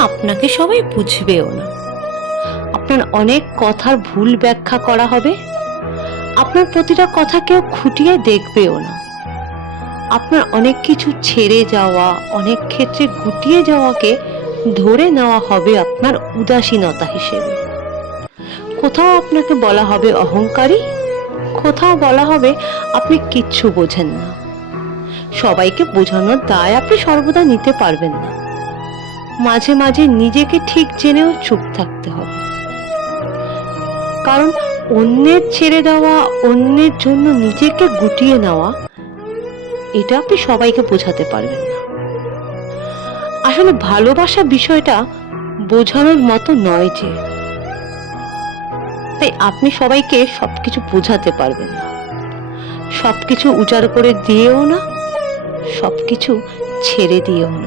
আপনাকে সবাই বুঝবেও না। আপনার অনেক কথার ভুল ব্যাখ্যা করা হবে। আপনার প্রতিটা কথা কেউ খুঁটিয়ে দেখবেও না। আপনার অনেক কিছু ছেড়ে যাওয়া, অনেক ক্ষেত্রে গুটিয়ে যাওয়াকে ধরে নেওয়া হবে আপনার উদাসীনতা হিসেবে। কোথাও আপনাকে বলা হবে অহংকারী, কোথাও বলা হবে আপনি কিচ্ছু বোঝেন না। সবাইকে বোঝানোর দায় আপনি সর্বদা নিতে পারবেন না। মাঝে মাঝে নিজেকে ঠিক জেনেও চুপ থাকতে হবে। কারণ অন্যের ছেড়ে দেওয়া, অন্যের জন্য নিজেকে গুটিয়ে নেওয়া, এটা আপনি সবাইকে বোঝাতে পারবেন না। আসলে ভালোবাসা বিষয়টা বোঝানোর মতো নয় যে, তাই আপনি সবাইকে সবকিছু বোঝাতে পারবেন না। সবকিছু উজাড় করে দিয়েও না, সবকিছু ছেড়ে দিয়েও না।